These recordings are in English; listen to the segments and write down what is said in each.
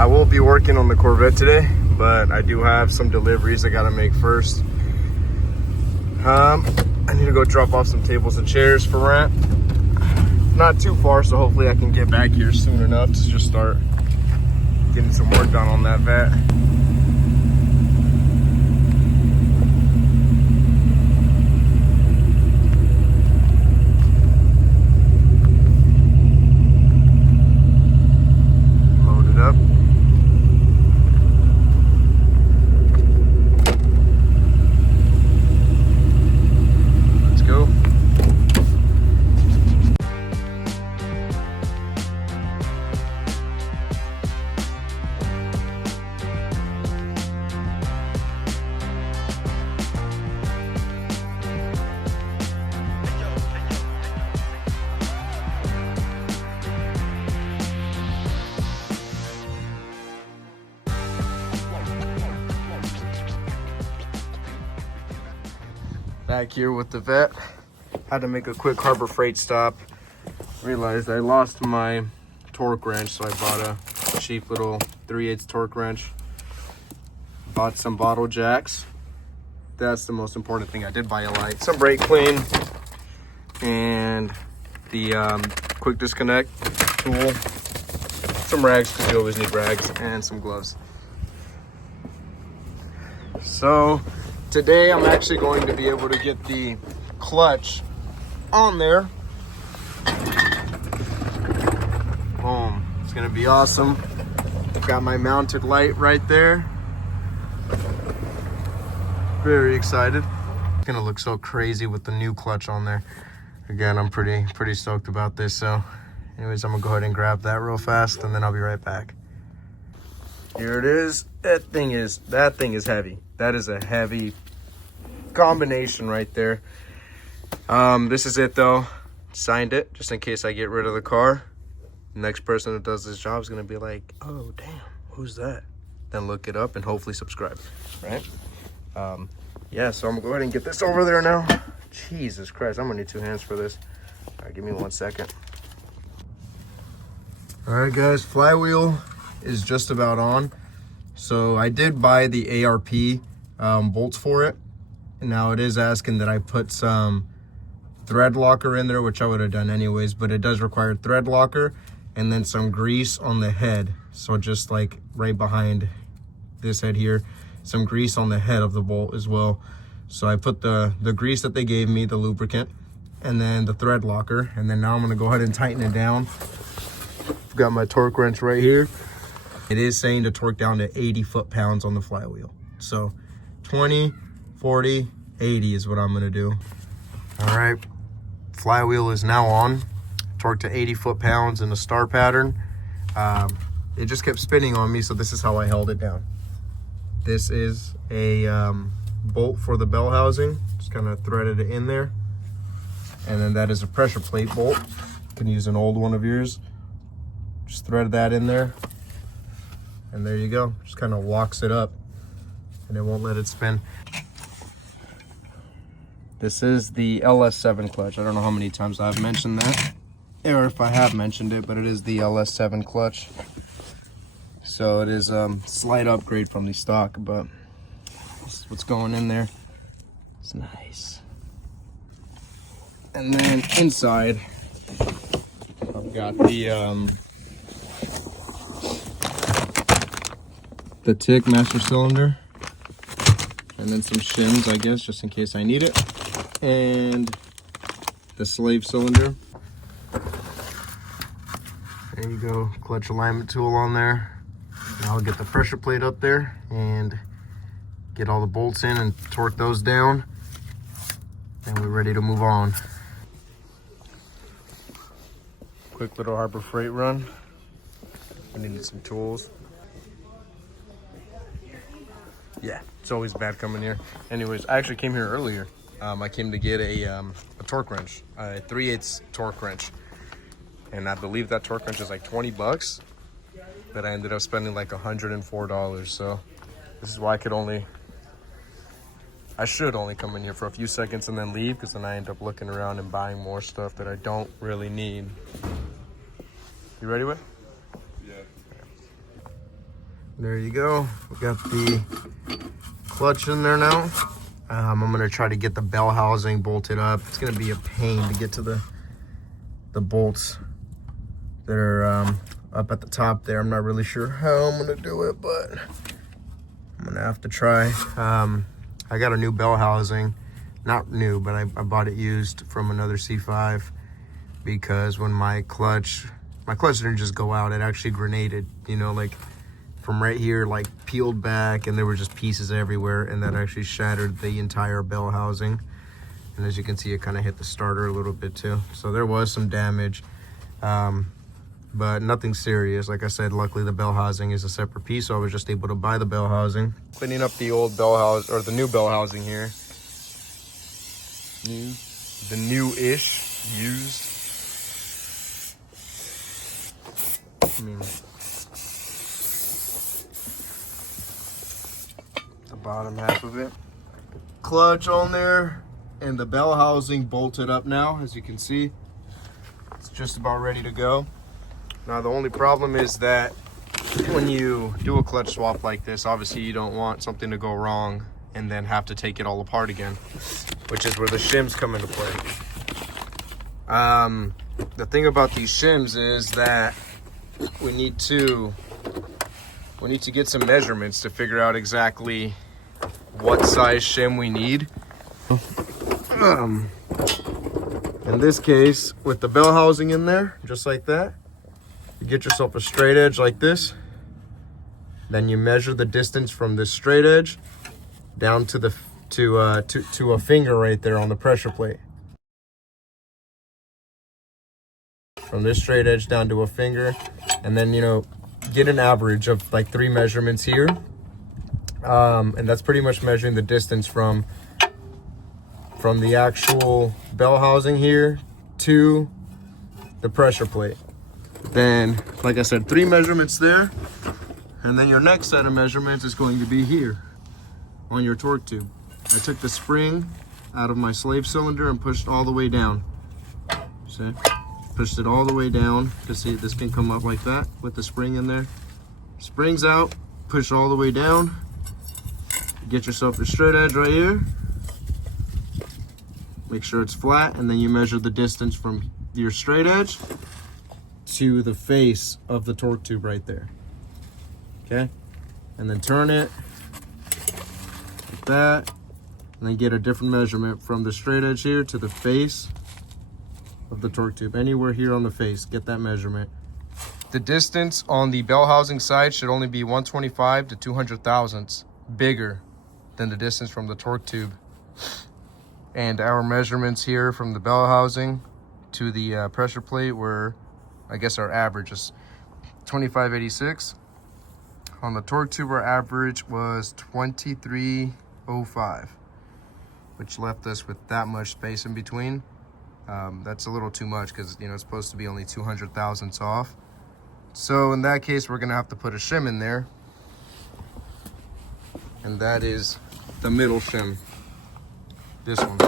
I will be working on the Corvette today, but I do have some deliveries I gotta make first. I need to go drop off some tables and chairs for rent. Not too far, so hopefully I can get back here soon enough to just start getting some work done on that vat. Load it up. Let's go. Back here with the vet. Had to make a quick Harbor Freight stop. Realized I lost my torque wrench, so I bought a cheap little 3/8 torque wrench. Bought some bottle jacks. That's the most important thing. I did buy a light, some brake clean, and the quick disconnect tool, some rags because you always need rags, and some gloves. So today I'm actually going to be able to get the clutch on there. Boom. It's gonna be awesome. I've got my mounted light right there. Very excited. It's gonna look so crazy with the new clutch on there. Again, I'm pretty stoked about this. So anyways, I'm gonna go ahead and grab that real fast and then I'll be right back. Here it is. That thing is heavy. That is a heavy combination right there. This is it though. Signed it just in case I get rid of the car. The next person that does this job is gonna be like, oh damn, who's that? Then look it up and hopefully subscribe, right? Yeah, so I'm gonna go ahead and get this over there now. Jesus Christ, I'm gonna need 2 hands for this. All right, give me 1 second. All right guys, flywheel is just about on. So I did buy the ARP bolts for it. And now it is asking that I put some thread locker in there, which I would have done anyways, but it does require thread locker and then some grease on the head. So just like right behind this head here, some grease on the head of the bolt as well. So I put the grease that they gave me, the lubricant, and then the thread locker. And then now I'm gonna go ahead and tighten it down. I've got my torque wrench right here. It is saying to torque down to 80 foot-pounds on the flywheel. So 20, 40, 80 is what I'm gonna do. All right, flywheel is now on. Torque to 80 foot-pounds in a star pattern. It just kept spinning on me, so this is how I held it down. This is a bolt for the bell housing. Just kind of threaded it in there. And then that is a pressure plate bolt. You can use an old one of yours. Just thread that in there. And there you go. Just kind of locks it up and it won't let it spin. This is the LS7 clutch. I don't know how many times I've mentioned that, or if I have mentioned it, but it is the LS7 clutch. So it is a slight upgrade from the stock, but this is what's going in there. It's nice. And then inside, I've got the tick master cylinder, and then some shims, I guess, just in case I need it, and the slave cylinder. There you go, clutch alignment tool on there. Now I'll get the pressure plate up there and get all the bolts in and torque those down, and we're ready to move on. Quick little Harbor Freight run. I needed some tools. Yeah, it's always bad coming here. Anyways, I actually came here earlier. I came to get a torque wrench, a 3/8 torque wrench. And I believe that torque wrench is like 20 bucks, but I ended up spending like $104. So this is why I should only come in here for a few seconds and then leave, because then I end up looking around and buying more stuff that I don't really need. You ready, Whit? Yeah. There you go. We got the clutch in there now. I'm gonna try to get the bell housing bolted up. It's gonna be a pain to get to the bolts that are up at the top there. I'm not really sure how I'm gonna do it, but I'm gonna have to try. I got a new bell housing, not new, but I bought it used from another C5 because when my clutch didn't just go out, it actually grenaded, you know, like from right here, like peeled back, and there were just pieces everywhere, and that actually shattered the entire bell housing. And as you can see, it kind of hit the starter a little bit too. So there was some damage, but nothing serious. Like I said, luckily the bell housing is a separate piece, so I was just able to buy the bell housing. Cleaning up the old bell housing, or the new bell housing here. The new-ish, used. I mean, the bottom half of it. Clutch on there, and the bell housing bolted up now, as you can see. It's just about ready to go. Now the only problem is that when you do a clutch swap like this, obviously you don't want something to go wrong and then have to take it all apart again, which is where the shims come into play. The thing about these shims is that we need to get some measurements to figure out exactly what size shim we need. In this case, with the bell housing in there, just like that, you get yourself a straight edge like this. Then you measure the distance from this straight edge down to the to a finger right there on the pressure plate. From this straight edge down to a finger, and then, you know, get an average of like 3 measurements here. And that's pretty much measuring the distance from the actual bell housing here to the pressure plate. Then, like I said, 3 measurements there, and then your next set of measurements is going to be here on your torque tube. I took the spring out of my slave cylinder and pushed all the way down. See? Pushed it all the way down. You see, this can come up like that with the spring in there. Spring's out, push all the way down. Get yourself a straight edge right here. Make sure it's flat, and then you measure the distance from your straight edge to the face of the torque tube right there. Okay? And then turn it like that, and then get a different measurement from the straight edge here to the face of the torque tube. Anywhere here on the face, get that measurement. The distance on the bell housing side should only be 125 to 200 thousandths bigger than the distance from the torque tube. And our measurements here from the bell housing to the pressure plate were, I guess our average is 2586. On the torque tube, our average was 2305, which left us with that much space in between. That's a little too much because, you know, it's supposed to be only 200 thousandths off. So in that case, we're gonna have to put a shim in there, and that is the middle shim. This one.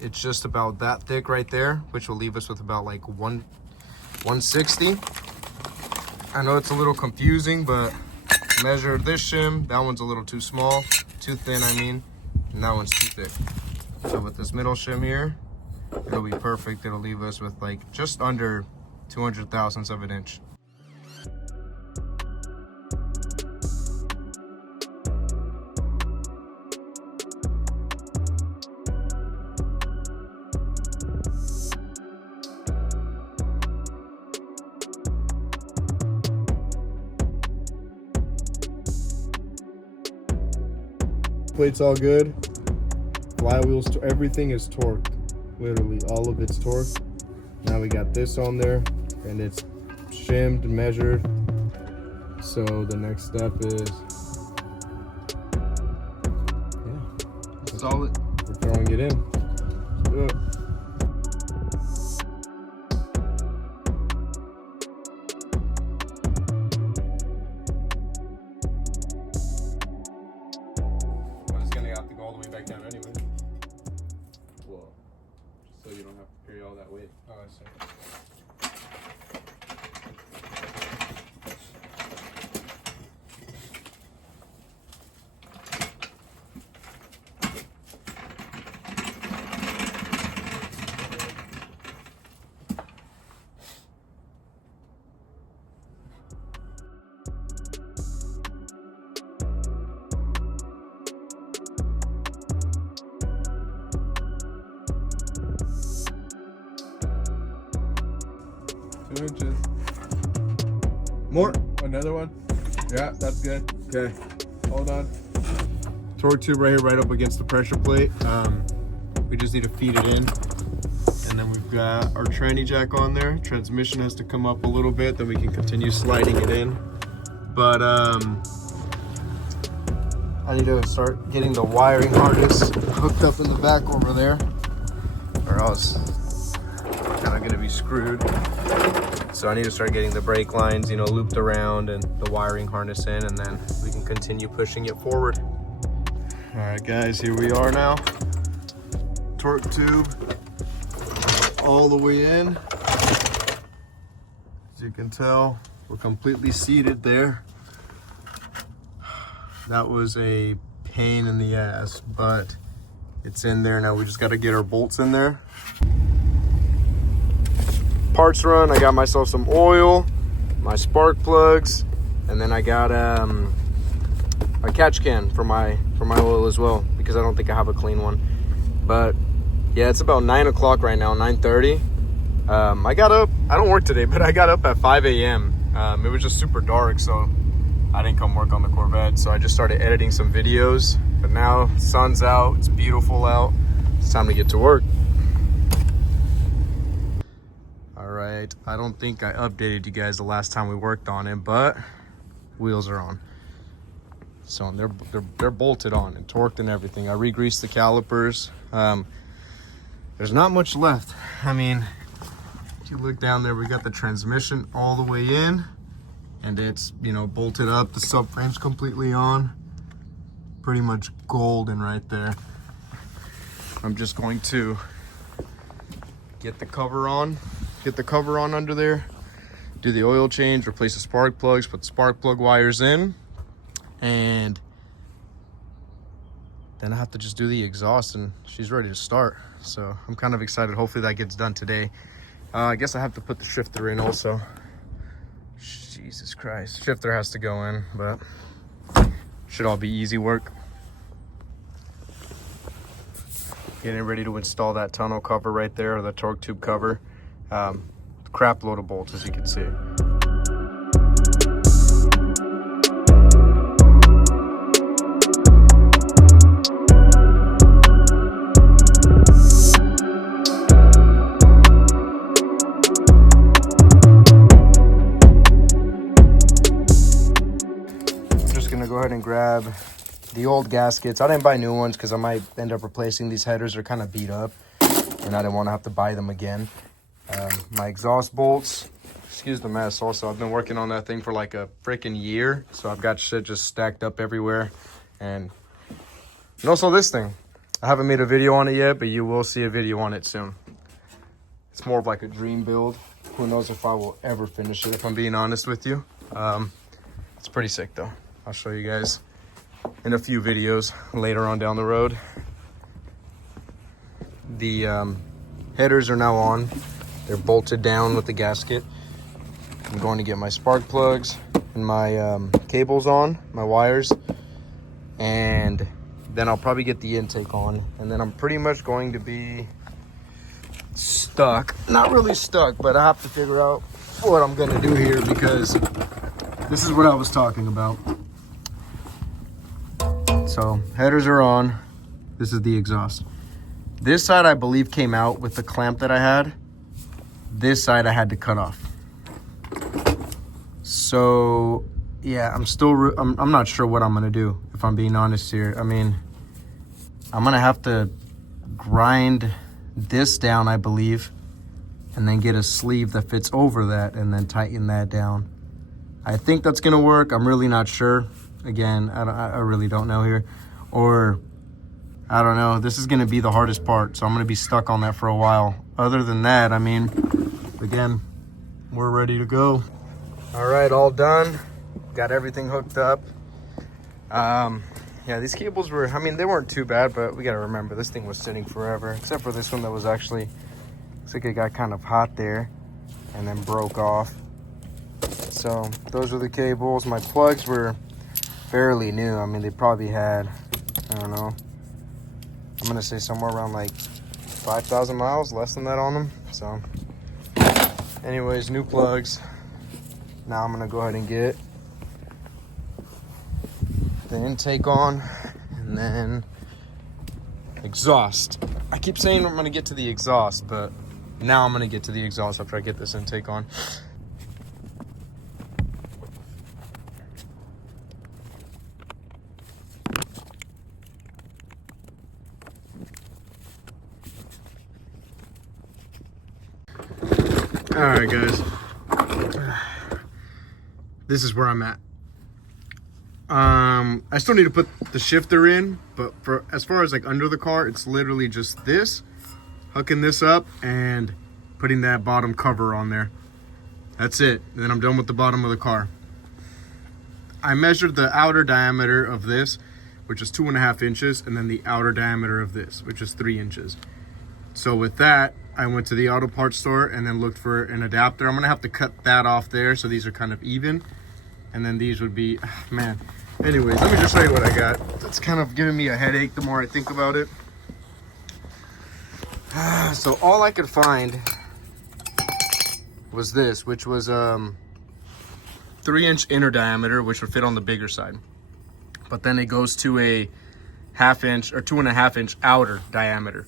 It's just about that thick right there, which will leave us with about like 160. I know it's a little confusing, but measure this shim. That one's a little too small, too thin, I mean, and that one's too thick. So with this middle shim here, it'll be perfect. It'll leave us with like just under 200 thousandths of an inch. Plate's all good. Flywheels, everything is torqued. Literally, all of it's torqued. Now we got this on there, and it's shimmed, measured. So the next step is, solid. We're throwing it in. Let's do it. All the way back down anyway. Well, just so you don't have to carry all that weight. Oh, I see. 2 inches. More. Another one. Yeah, that's good. Okay. Hold on. Torque tube right here, right up against the pressure plate. We just need to feed it in. And then we've got our tranny jack on there. Transmission has to come up a little bit, then we can continue sliding it in. But I need to start getting the wiring harness hooked up in the back over there, or else I'm kind of gonna be screwed. So I need to start getting the brake lines, you know, looped around and the wiring harness in, and then we can continue pushing it forward. All right, guys, here we are now. Torque tube all the way in. As you can tell, we're completely seated there. That was a pain in the ass, but it's in there now. We just got to get our bolts in there. Parts run, I got myself some oil, my spark plugs, and then I got a catch can for my oil as well, because I don't think I have a clean one. But yeah, it's about 9 o'clock right now, 9:30. I got up, I don't work today, but I got up at 5 a.m. It was just super dark, so I didn't come work on the Corvette. So I just started editing some videos, but now sun's out, it's beautiful out. It's time to get to work. All right, I don't think I updated you guys the last time we worked on it, but wheels are on. So they're bolted on and torqued and everything. I re-greased the calipers. There's not much left. I mean, if you look down there, we got the transmission all the way in, and it's, you know, bolted up. The subframe's completely on. Pretty much golden right there. I'm just going to get the cover on under there, do the oil change, replace the spark plugs, put the spark plug wires in, and then I have to just do the exhaust and she's ready to start. So I'm kind of excited. Hopefully that gets done today. I guess I have to put the shifter in also. Jesus Christ, shifter has to go in, but should all be easy work. Getting ready to install that tunnel cover right there, or the torque tube cover. Crap load of bolts, as you can see. Go ahead and grab the old gaskets. I didn't buy new ones because I might end up replacing these headers. They're kind of beat up and I didn't want to have to buy them again. My exhaust bolts, excuse the mess. Also, I've been working on that thing for like a freaking year, so I've got shit just stacked up everywhere. And also this thing, I haven't made a video on it yet, but you will see a video on it soon. It's more of like a dream build. Who knows if I will ever finish it, if I'm being honest with you. It's pretty sick though. I'll show you guys in a few videos later on down the road. The headers are now on. They're bolted down with the gasket. I'm going to get my spark plugs and my cables on, my wires, and then I'll probably get the intake on, and then I'm pretty much going to be stuck. Not really stuck, but I have to figure out what I'm gonna do here, because this is what I was talking about. So headers are on. This is the exhaust. This side, I believe, came out with the clamp that I had. This side I had to cut off. So yeah, I'm not sure what I'm gonna do, if I'm being honest here. I mean, I'm gonna have to grind this down, I believe, and then get a sleeve that fits over that and then tighten that down. I think that's gonna work. I'm really not sure. Again, I really don't know here. Or, I don't know. This is going to be the hardest part, so I'm going to be stuck on that for a while. Other than that, I mean, again, we're ready to go. All right, all done. Got everything hooked up. Yeah, these cables were, I mean, they weren't too bad, but we got to remember, this thing was sitting forever, except for this one that was actually, looks like it got kind of hot there and then broke off. So those are the cables. My plugs were fairly new. I mean, they probably had, I don't know, I'm gonna say somewhere around like 5,000 miles, less than that on them. So Anyways, new plugs. Now I'm gonna go ahead and get the intake on, and then exhaust. I keep saying I'm gonna get to the exhaust, but now I'm gonna get to the exhaust after I get this intake on. All right, guys. This is where I'm at. I still need to put the shifter in, but for as far as like under the car, it's literally just this, hooking this up and putting that bottom cover on there. That's it. And then I'm done with the bottom of the car. I measured the outer diameter of this, which is 2.5 inches, and then the outer diameter of this, which is 3 inches. So with that, I went to the auto parts store and then looked for an adapter. I'm gonna have to cut that off there so these are kind of even. And then these would be, man. Anyways, let me just show you what I got. It's kind of giving me a headache the more I think about it. So all I could find was this, which was 3-inch inner diameter, which would fit on the bigger side. But then it goes to a 1/2 inch or 2.5 inch outer diameter.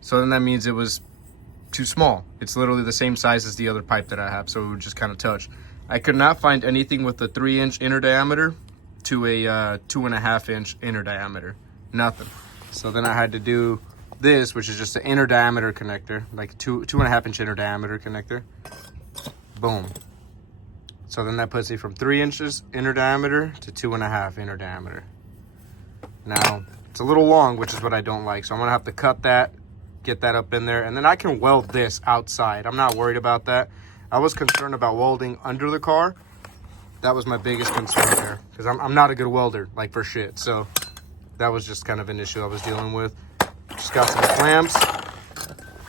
So then that means it was too small. It's literally the same size as the other pipe that I have, so it would just kind of touch. I could not find anything with a 3-inch inner diameter to a 2.5 inch inner diameter. Nothing. So then I had to do this, which is just an inner diameter connector, like 2.5 inch inner diameter connector. Boom. So then that puts it from 3 inches inner diameter to 2.5 inner diameter. Now, it's a little long, which is what I don't like. So I'm gonna have to cut that, get that up in there, and then I can weld this outside. I'm not worried about that. I was concerned about welding under the car. That was my biggest concern there, because I'm not a good welder, like for shit. So that was just kind of an issue I was dealing with. Just got some clamps.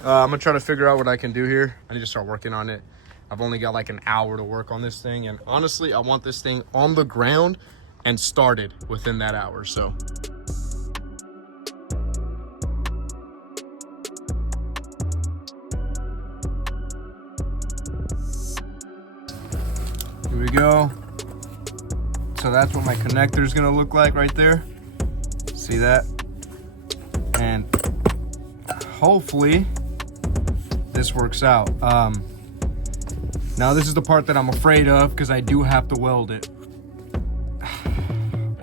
I'm gonna try to figure out what I can do here. I need to start working on it. I've only got like an hour to work on this thing, and honestly, I want this thing on the ground and started within that hour, so. Here we go. So that's what my connector is gonna look like right there. See that? And hopefully this works out. Now this is the part that I'm afraid of, because I do have to weld it.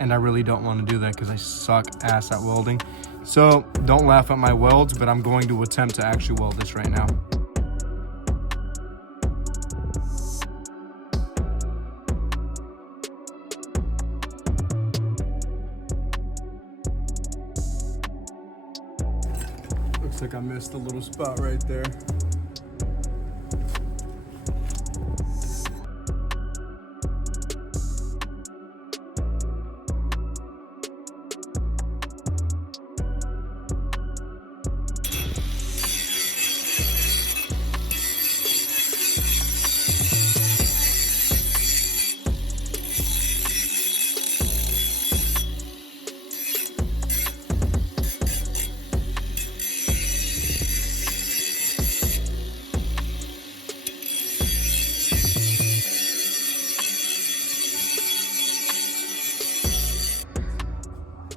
And I really don't want to do that because I suck ass at welding. So don't laugh at my welds, but I'm going to attempt to actually weld this right now. Looks like I missed a little spot right there.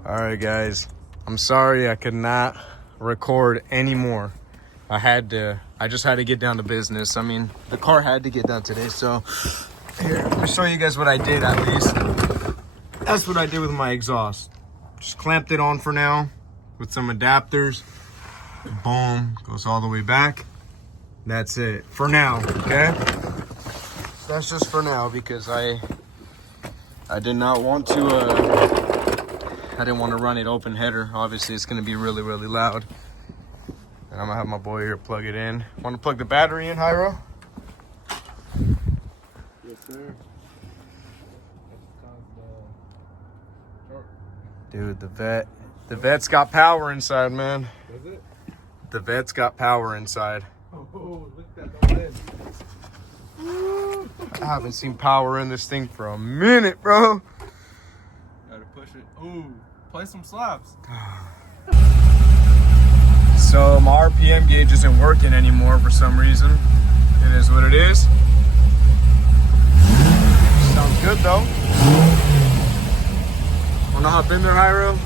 All right, guys, I'm sorry I could not record anymore. I just had to get down to business. I mean, the car had to get done today, so here, let me show you guys what I did at least. That's what I did with my exhaust. Just clamped it on for now with some adapters. Boom, goes all the way back. That's it for now, okay? So that's just for now, because I did not want to, I didn't want to run it open header. Obviously, it's going to be really, really loud. And I'm going to have my boy here plug it in. Want to plug the battery in, Hyro? Yes, sir. Dude, the Vette's got power inside, man. Does it? The Vette's got power inside. Oh, look at the lid. I haven't seen power in this thing for a minute, bro. Gotta push it. Ooh, play some slaps. So my RPM gauge isn't working anymore for some reason. It is what it is. Sounds good though. Wanna hop in there, Hyro?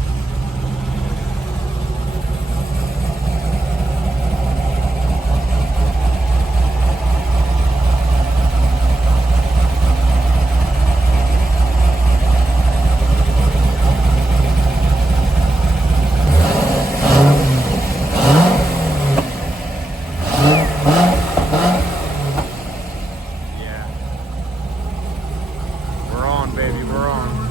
Yeah. We're on, baby, we're on.